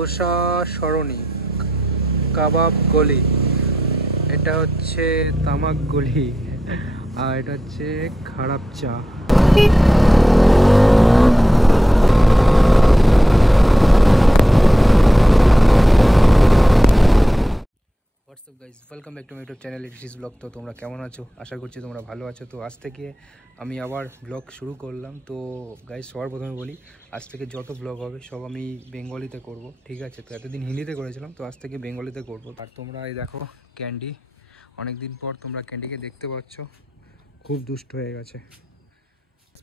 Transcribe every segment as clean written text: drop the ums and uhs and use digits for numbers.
ঘোষা সরণি, কাবাব গলি, এটা হচ্ছে তামাক গলি, আর এটা হচ্ছে খারাপ চা। WhatsApp guys, welcome back to my YouTube channel it's blog. তো তোমরা কেমন আছো? আশা করছি তোমরা ভালো আছো। তো আজ থেকে আমি আবার ব্লগ শুরু করলাম। তো গাইজ সবার প্রথমে বলি, আজ থেকে যত ব্লগ হবে সব আমি বেঙ্গলিতে করব, ঠিক আছে? তো এতদিন হিন্দিতে করেছিলাম, তো আজ থেকে বেঙ্গলিতে করব। আর তোমরা এই দেখো ক্যান্ডি, অনেকদিন পর তোমরা ক্যান্ডিকে দেখতে পাচ্ছ, খুব দুষ্ট হয়ে গেছে।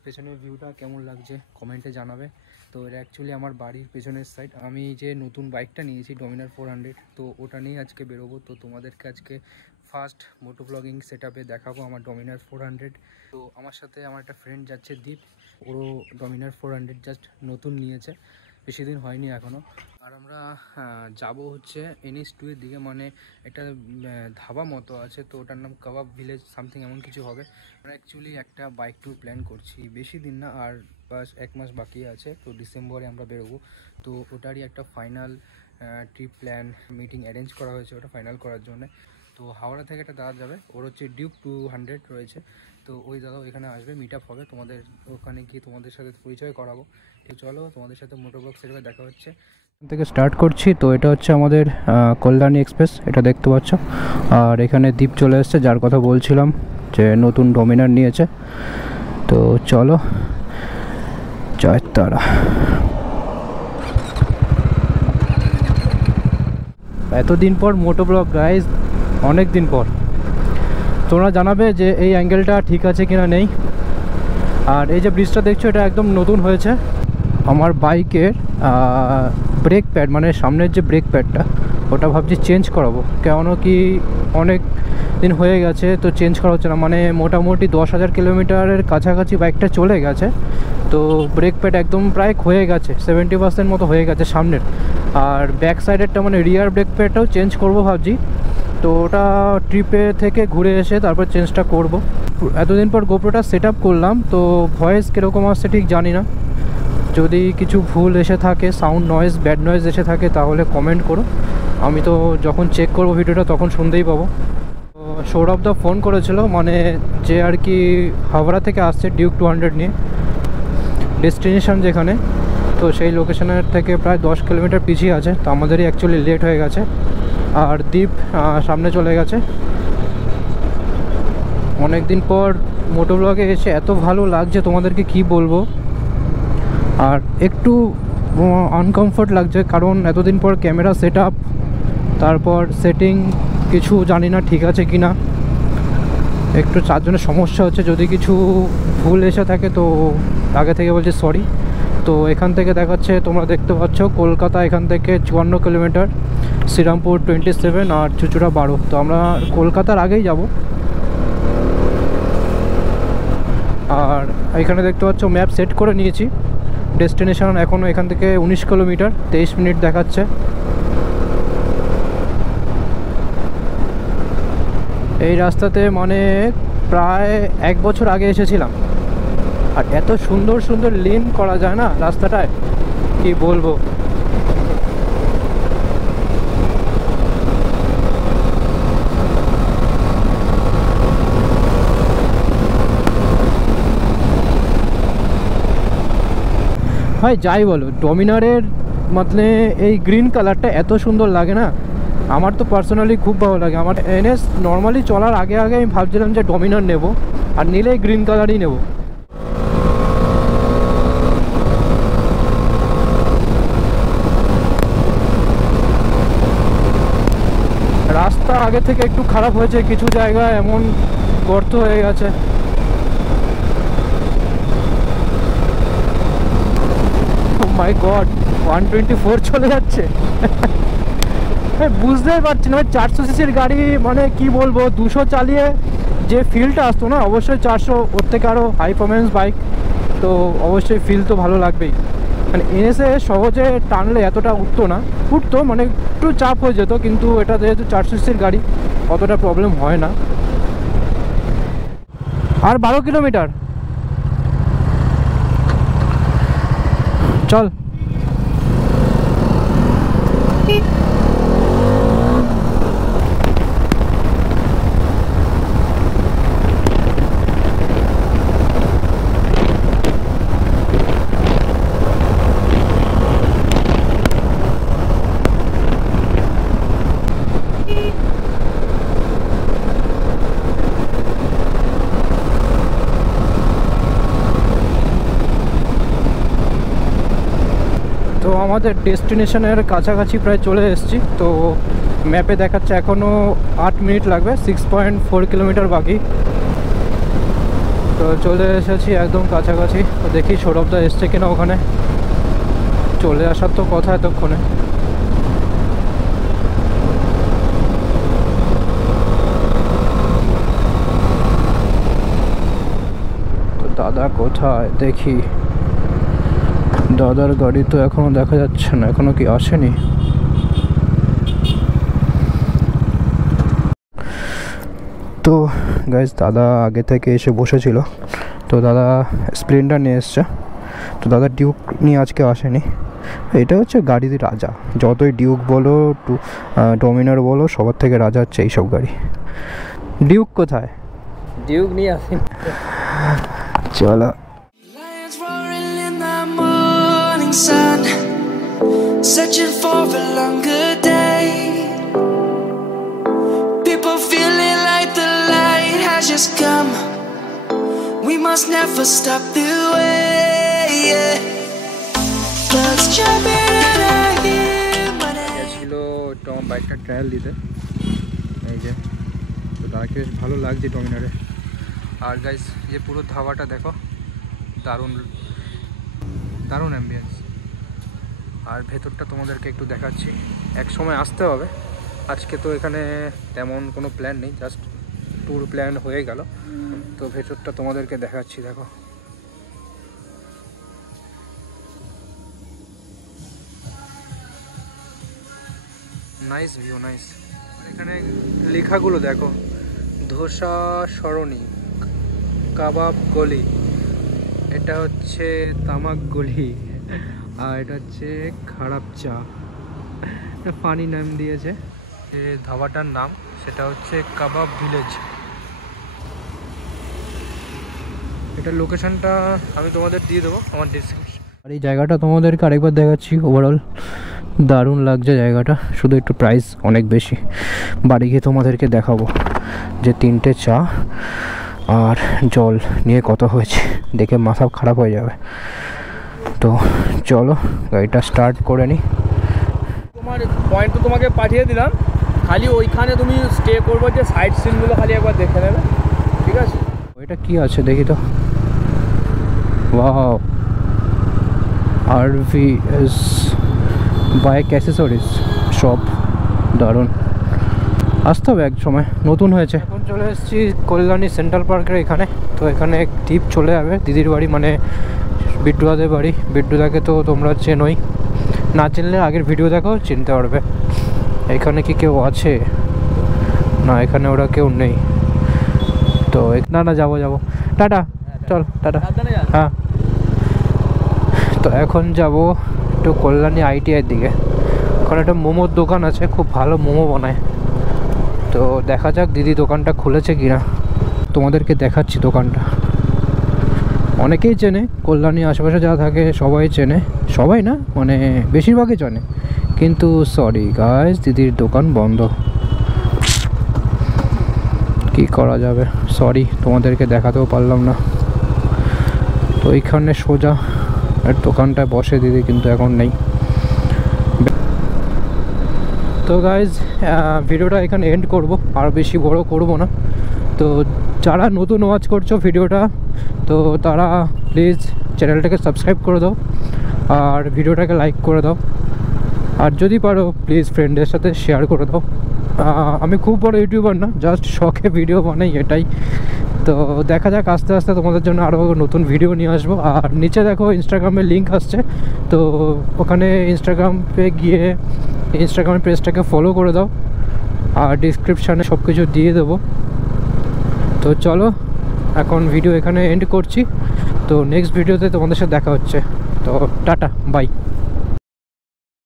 পেছনের ভিউটা কেমন লাগছে কমেন্টে জানাবে। তো এটা অ্যাকচুয়ালি আমার বাড়ির পেছনের সাইড। আমি যে নতুন বাইকটা নিয়েছি ডমিনার 400, তো ওটা নিয়ে আজকে বেরোবো। তো তোমাদেরকে আজকে ফার্স্ট মোটো ব্লগিং সেট আপে দেখাবো আমার ডমিনার 400। তো আমার সাথে আমার একটা ফ্রেন্ড যাচ্ছে, দীপ। ওরও ডমিনার 400 জাস্ট নতুন নিয়েছে, বেশি দিন হয়নি এখনও। আর আমরা যাব হচ্ছে NH2 এর দিকে, মানে একটা ধাবা মতো আছে, তো ওটার নাম কাবাব ভিলেজ সামথিং এমন কিছু হবে। আমরা অ্যাকচুয়ালি একটা বাইক ট্যুর প্ল্যান করছি, বেশি দিন না, আর বাস 1 মাস বাকি আছে। তো ডিসেম্বরে আমরা বেরোবো। তো ওটারই একটা final trip plan meeting arrange করা হয়েছে ওটা ফাইনাল করার জন্য। তো হাওড়া থেকে একটা দাদা যাবে, ওর হচ্ছে ডিউক 200 রয়েছে। তো ওই দাদা এখানে আসবে, মিট আপ হবে, তোমাদের ওখানে গিয়ে তোমাদের সাথে পরিচয় করাবো। তো চলো, তোমাদের সাথে মোটো ব্লগ সেভাবে দেখা হচ্ছে। থেকে স্টার্ট করছি। তো এটা হচ্ছে আমাদের কল্যাণী এক্সপ্রেস, এটা দেখতে পাচ্ছ। আর এখানে দ্বীপ চলে এসছে, যার কথা বলছিলাম যে নতুন ডমিনার নিয়েছে। তো চলো, জয় তারা। এতদিন পর মোটো ব্লগ গাইজ, অনেক দিন পর। তোমরা জানাবে যে এই অ্যাঙ্গেলটা ঠিক আছে কিনা নেই। আর এই যে ব্রিজটা দেখছো, এটা একদম নতুন হয়েছে। আমার বাইকের ব্রেক প্যাড, মানে সামনের যে ব্রেক প্যাডটা, ওটা ভাবছি চেঞ্জ করাবো। কেন কি অনেক দিন হয়ে গেছে, তো চেঞ্জ করা হচ্ছে না। মানে মোটামুটি 10,000 কিলোমিটারের কাছাকাছি বাইকটা চলে গেছে। তো ব্রেক প্যাড একদম প্রায় হয়ে গেছে, 70% মতো হয়ে গেছে সামনের। আর ব্যাক সাইডেরটা মানে রিয়ার ব্রেক প্যাডটাও চেঞ্জ করবো ভাবছি। তো ওটা ট্রিপে থেকে ঘুরে এসে তারপর চেঞ্জটা করব। এতদিন পর গোপ্রোটা সেট আপ করলাম, তো ভয়েস কীরকম আসছে ঠিক জানি না। যদি কিছু ভুল এসে থাকে, সাউন্ড নয়েজ, ব্যাড নয়েজ এসে থাকে, তাহলে কমেন্ট করো। আমি তো যখন চেক করব ভিডিওটা তখন শুনতেই পাবো। তো সৌরভ দা ফোন করেছিল, মানে যে আর কি হাওড়া থেকে আসছে ডিউক 200 নিয়ে, ডেস্টিনেশন যেখানে, তো সেই লোকেশনের থেকে প্রায় 10 কিলোমিটার পিছিয়ে আছে। তো আমাদেরই অ্যাকচুয়ালি লেট হয়ে গেছে। আর দ্বীপ সামনে চলে গেছে। অনেক দিন পর মোটো ব্লগে এসে এত ভালো লাগছে, তোমাদেরকে কি বলবো। আর একটু আনকমফোর্ট লাগছে, কারণ এতদিন পর ক্যামেরা সেট আপ, তারপর সেটিং কিছু জানি না ঠিক আছে কি না। একটু তার জন্য সমস্যা হচ্ছে। যদি কিছু ভুল এসে থাকে তো আগে থেকে বলছি সরি। তো এখান থেকে দেখাচ্ছে, তোমরা দেখতে পাচ্ছ কলকাতা এখান থেকে 54 কিলোমিটার, শ্রীরামপুর 27 আর চুচুড়া 12। তো আমরা কলকাতার আগেই যাব। আর এখানে দেখতে পাচ্ছ ম্যাপ সেট করে নিয়েছি। ডেস্টিনেশন এখনও এখান থেকে 19 কিলোমিটার, 23 মিনিট দেখাচ্ছে। এই রাস্তাতে মানে প্রায় 1 বছর আগে এসেছিলাম। আর এত সুন্দর সুন্দর লেন করা যায় না রাস্তাটায়, কি বলবো। ভাই যাই বলো, ডমিনারের মানে এই গ্রিন কালারটা এত সুন্দর লাগে না, আমার তো পার্সোনালি খুব ভালো লাগে। আমার NS নর্মালি চলার আগে আগে আমি ভাবছিলাম যে ডমিনার নেব, আর নিলে গ্রিন কালারই নেব। রাস্তা আগে থেকে একটু খারাপ হয়েছে, কিছু জায়গায় এমন গর্ত হয়ে গেছে। মাই গড, 124 চলে যাচ্ছে। বুঝতেই পারছি না, 400 সিসির গাড়ি, মানে কি বলবো, 200 চালিয়ে যে ফিলটা আসতো না, অবশ্যই 400 ওর থেকে আরও হাই পারফরমেন্স বাইক, তো অবশ্যই ফিল তো ভালো লাগবেই। মানে NS-এ সহজে টানলে এতটা উঠতো, মানে একটু চাপ হয়ে যেত, কিন্তু এটা যেহেতু 400 সিসির গাড়ি, অতটা প্রবলেম হয় না। আর 12 কিলোমিটার, চল। আমাদের ডেস্টিনেশনের কাছাকাছি প্রায় চলে এসেছি। তো ম্যাপে দেখাচ্ছে এখনও 8 মিনিট লাগবে, 6.4 কিলোমিটার বাকি। তো চলে এসেছি একদম কাছাকাছি। তো দেখি সৌরভদা এসছে কিনা, ওখানে চলে আসার তো কথা এতক্ষণে। তো দাদা কোথায় দেখি, দাদার গাড়ি তো এখনো দেখা যাচ্ছে না, এখনো কি আসেনি। তো গাইজ দাদা আগে থেকে এসে বসেছিল। তো দাদা স্প্লেন্ডার নিয়ে এসছে। তো দাদা ডিউক নিয়ে আজকে আসেনি। এটা হচ্ছে গাড়ির রাজা, যতই ডিউক বলো ডমিনার বলো, সবার থেকে রাজা হচ্ছে এইসব গাড়ি। ডিউক কোথায়? ডিউক নিয়ে আসেন। চলো। Sun, searching for a longer day. People feeling like the light has just come. We must never stop the way. Yeah. Let's jump in out here. ছিল টম বাইকটা ট্রায়াল দিতে, এই যে। তো তাকে বেশ ভালো লাগছে ডমিনারে। আর গাইস যে পুরো ধাবাটা দেখো, দারুণ দারুণ অ্যাম্বিয়েন্স। আর ভেতরটা তোমাদেরকে একটু দেখাচ্ছি, এক সময় আসতে হবে। আজকে তো এখানে তেমন কোনো প্ল্যান নেই, জাস্ট ট্যুর প্ল্যান হয়ে গেল। তো ভেতরটা তোমাদেরকে দেখাচ্ছি, দেখো। Nice view, nice. এখানে লেখাগুলো দেখো, ধোসা সরণি, কাবাব গলি, এটা হচ্ছে তামাক গলি, আর এটা হচ্ছে খারাপ চা। ফানি নাম দিয়েছে। যে ধাবাটার নাম সেটা হচ্ছে কাবাব ভিলেজ। এটার লোকেশনটা আমি তোমাদের দিয়ে দেবো আমার ডেসক্রিপশন। আর এই জায়গাটা তোমাদেরকে আরেকবার দেখাচ্ছি। ওভারঅল দারুণ লাগছে জায়গাটা, শুধু একটু প্রাইস অনেক বেশি। বাড়ি গিয়ে তোমাদেরকে দেখাবো যে 3টে চা আর জল নিয়ে কত হয়েছে, দেখে মাথা খারাপ হয়ে যাবে। তো চলো গাড়িটা স্টার্ট করে নিই। তোমার পয়েন্ট তো তোমাকে পাঠিয়ে দিলাম, খালি ওইখানে তুমি স্টে করবো, যে সাইড সিনগুলো খালি একবার দেখে নেবে, ঠিক আছে? ওইটা কি আছে দেখি তো। Wow, RVS bike accessories shop, দারুণ। আসতে হবে এক সময়, নতুন হয়েছে। এখন চলে এসেছি কল্যাণী সেন্ট্রাল পার্কের এখানে। তো এখানে টিপ চলে যাবে দিদির বাড়ি, মানে বিড্ডুদাদের বাড়ি। বিড্ডুদাকে তো তোমরা চেনোই, না চিনলে আগের ভিডিও দেখো, চিনতে পারবে। এখানে কি কেউ আছে? না, এখানে ওরা কেউ নেই। তো না না, যাবো যাবো, টাটা, চল টাটা। হ্যাঁ, তো এখন যাব একটু কল্যাণী ITI দিকে। ওখানে একটা মোমোর দোকান আছে, খুব ভালো মোমো বানায়। তো দেখা যাক দিদি দোকানটা খুলেছে কিনা, তোমাদেরকে দেখাচ্ছি দোকানটা। অনেকেই চেনে, কল্যাণী আশেপাশে যা থাকে সবাই চেনে, সবাই না মানে বেশিরভাগই জানে। কিন্তু সরি গাইস, দিদির দোকান বন্ধ। কি করা যাবে, সরি, তোমাদেরকে দেখাতেও পারলাম না। তো এইখানে সোজা দোকানটায় বসে দিদি, কিন্তু এখন নেই। তো গাইজ ভিডিওটা এখানে এন্ড করব, আর বেশি বড় করব না। তো যারা নতুন ওয়াচ করছো ভিডিওটা, তো তারা প্লিজ চ্যানেলটাকে সাবস্ক্রাইব করে দাও আর ভিডিওটাকে লাইক করে দাও। আর যদি পারো প্লিজ ফ্রেন্ডদের সাথে শেয়ার করে দাও। আমি খুব বড় ইউটিউবার না, জাস্ট শখে ভিডিও বানাই, এটাই। তো দেখা যাক, আস্তে আস্তে তোমাদের জন্য আরও নতুন ভিডিও নিয়ে আসবো। আর নিচে দেখো ইনস্টাগ্রামের লিঙ্ক আসছে, তো ওখানে ইনস্টাগ্রামে গিয়ে ইনস্টাগ্রামের পেজটাকে ফলো করে দাও, আর ডিসক্রিপশানে সব কিছু দিয়ে দেবো। তো চলো এখন ভিডিও এখানে এন্ড করছি। তো নেক্সট ভিডিওতে তোমাদের সাথে দেখা হচ্ছে। তো টাটা, বাই।